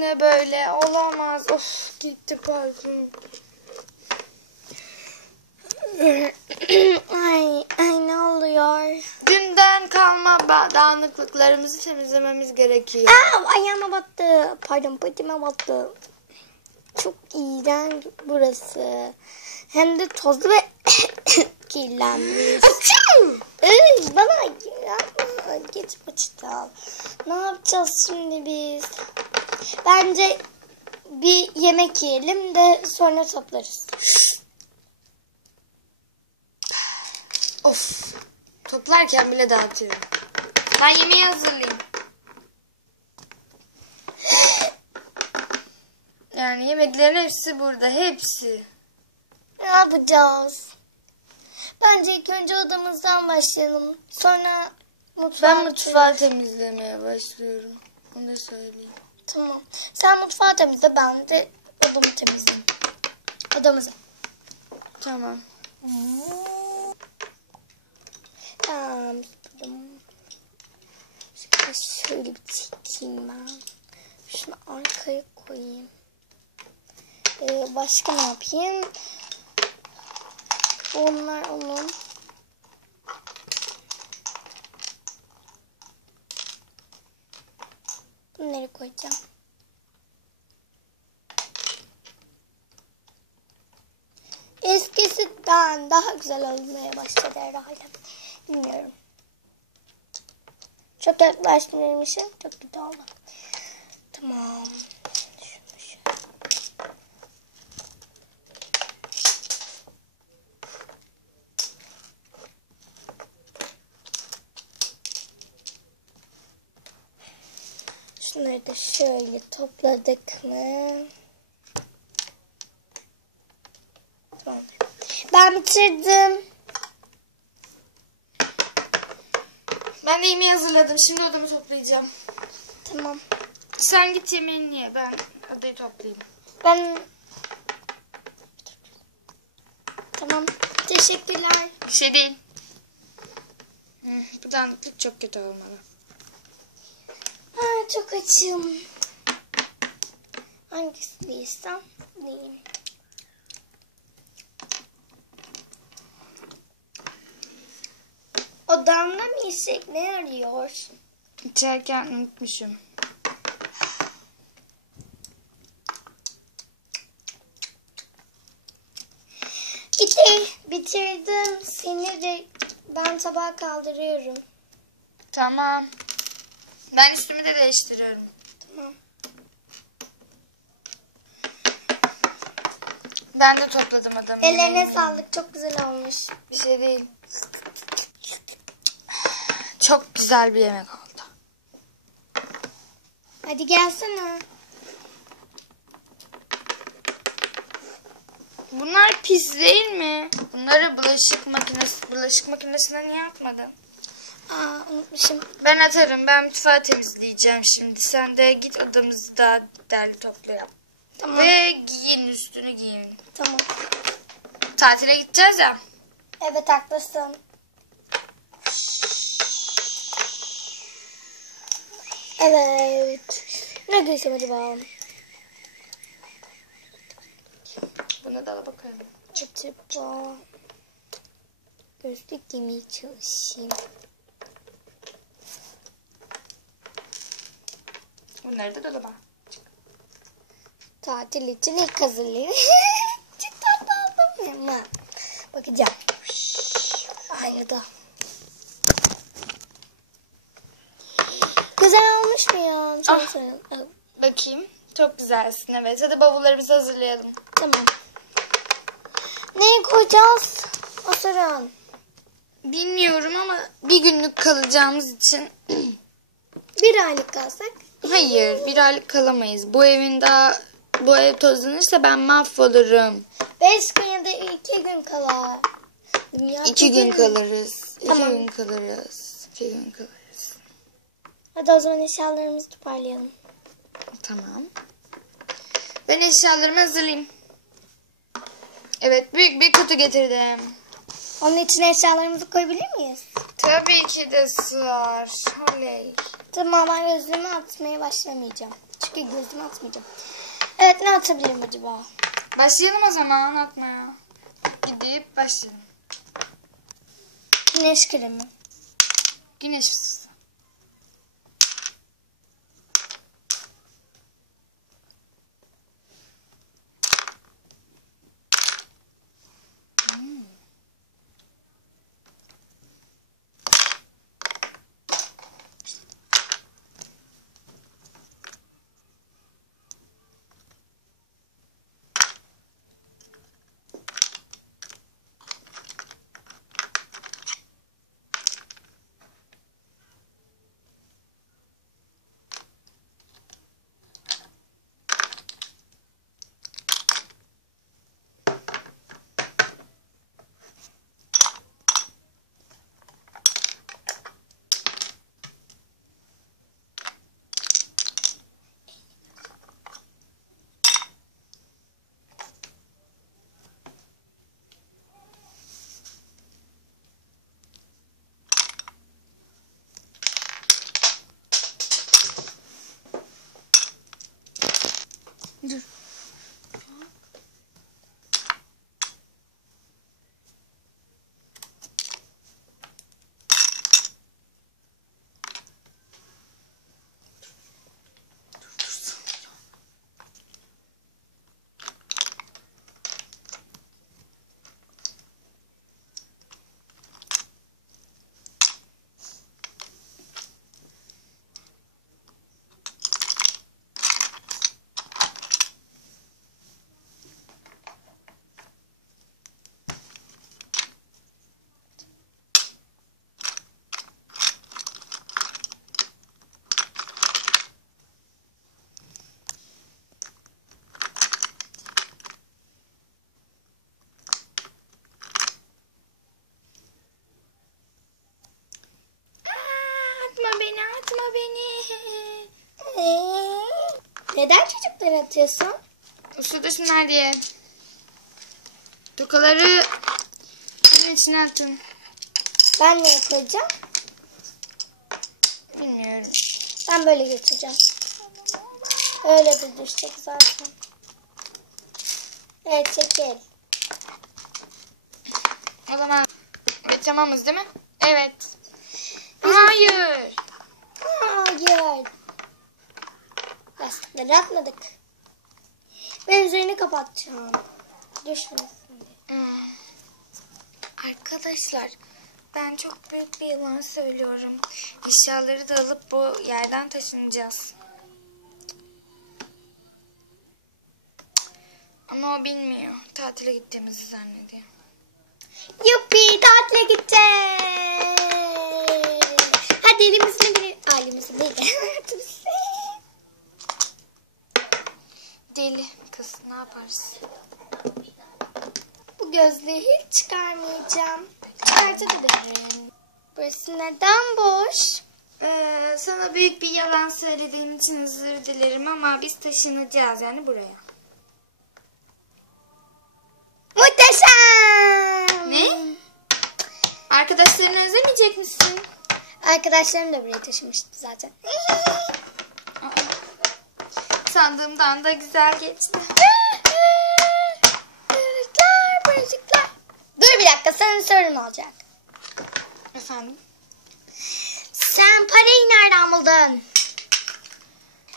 ne böyle? Olamaz. Of gitti parfüm. ay, ay ne oluyor? Dünden kalma dağınıklıklarımızı temizlememiz gerekiyor. Aa, ayağıma battı. Pardon patime battı. Çok iğrenç burası. Hem de tozlu ve kirlenmiş. Iy, bana yapma. Git al. Ne yapacağız şimdi biz? Bence bir yemek yiyelim de sonra toplarız. Of. Toplarken bile dağıtıyorum. Ben yemeği hazırlayayım. Yani yemeklerin hepsi burada. Hepsi. Ne yapacağız? Bence ilk önce odamızdan başlayalım. Sonra mutfağa. Ben mutfağı temizlemeye başlıyorum. Onu da söyleyeyim. Tamam. Sen mutfağı temizle ben de odamı temizleyeyim. Odamızı. Tamam. Tamam. Şöyle, şöyle bir çekeyim ben. Şunu arkaya koyayım. Ee, başka ne yapayım? Onlar onun. Bunları koyacağım. Eskisinden daha güzel olmaya başladı herhalde. Bilmiyorum. Çok yaklaştırmışım. Çok kötü oldu. Tamam. Şunu şöyle. Şunları da şöyle topladık mı? Tamam. Ben bitirdim. Ben de yemeği hazırladım. Şimdi odamı toplayacağım. Tamam. Sen git yemeğini ye. Ben odayı toplayayım. Ben Tamam. Teşekkürler. Bir şey değil. Hı, bu dağınıklık çok kötü olmalı. Çok açım. Hangisi değilsem diyeyim. Odamda mı yiyecek ne arıyor? İçerken unutmuşum. Gitti. Bitirdim. Seni de ben tabağa kaldırıyorum. Tamam. Ben üstümü de değiştiriyorum. Tamam. Ben de topladım adamı. Ellerine sağlık. Çok güzel olmuş. Bir şey değil. Çok güzel bir yemek oldu. Hadi gelsene. Bunlar pis değil mi? Bunları bulaşık makinesi, bulaşık makinesine niye atmadın? Aa unutmuşum. Ben atarım. Ben mutfağı temizleyeceğim şimdi. Sen de git odamızı daha derli topla yap. Tamam. Ve giyin üstünü giyin. Tamam. Tatile gideceğiz ya. Evet haklısın. Evet. Ne giysem acaba? Buna da bakalım. Acaba gözlük giymeye çalışayım. Bunları da dolaba. Tatil için ilk hazırlayayım. Çok tatlı oldum ama. Bakacağım. Aynada. Güzel olmuş mu ya? Sen Ah. söyle. Evet, Bakayım. Çok güzelsin evet. Hadi bavullarımızı hazırlayalım. Tamam. Neyi koyacağız? Osurun. Bilmiyorum ama bir günlük kalacağımız için Bir aylık kalsak. Hayır bir aylık kalamayız. Bu evin daha bu ev tozlanırsa ben mahvolurum. Beş gün ya da iki gün kala. Dünya İki gün uzun. kalırız. İki Tamam. gün kalırız. İki gün kalırız. Hadi o zaman eşyalarımızı toparlayalım. Tamam. Ben eşyalarımı hazırlayayım. Evet büyük bir kutu getirdim. Onun içine eşyalarımızı koyabilir miyiz? Tabii ki de sığar. Oley. Tamam ben gözlüğümü atmaya başlamayacağım. Çünkü gözüm atmayacağım. Evet ne atabilirim acaba? Başlayalım o zaman atmaya. Gidip başlayalım. Güneş kremi. Güneş neden çocuklara atıyorsun? Isıdırsınlar diye. Tokaları bunun içine atın. Ben neye koyacağım? Bilmiyorum. Ben böyle götüreceğim. Öyle de düşecek zaten. Evet çekil. O zaman tamamız değil mi? Evet. Hayır. Hayır. Lastikleri atmadık. Ben üzerini kapatacağım. Düşmesin diye. Hmm. Arkadaşlar ben çok büyük bir yalan söylüyorum. Eşyaları da alıp bu yerden taşınacağız. Ama o bilmiyor. Tatile gittiğimizi zannediyor. Yuppi tatile gideceğiz. Hadi elimizle bir... Elimizle değil. Deli kız ne yaparız? Bu gözlüğü hiç çıkarmayacağım. Çıkartabilirim. Burası neden boş? Ee, sana büyük bir yalan söylediğim için özür dilerim ama biz taşınacağız yani buraya. Muhteşem. Ne? Arkadaşlarını özlemeyecek misin? Arkadaşlarım da buraya taşımıştı zaten. Aa, Sandığımdan da güzel geçti. Böcekler, böcekler. Dur bir dakika bir sorun olacak. Efendim? Sen parayı nereden buldun?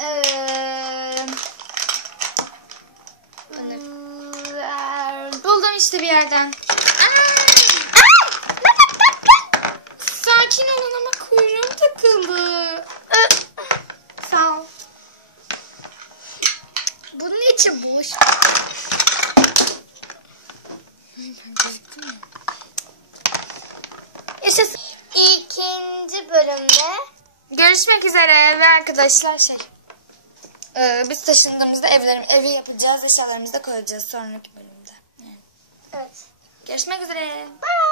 Ee, buldum işte bir yerden. İçi boş. Yaşasın. İkinci bölümde Görüşmek üzere ve arkadaşlar şey. Ee, biz taşındığımızda evlerim, evi yapacağız, eşyalarımızı da koyacağız sonraki bölümde. Yani. evet. Görüşmek üzere. Bye.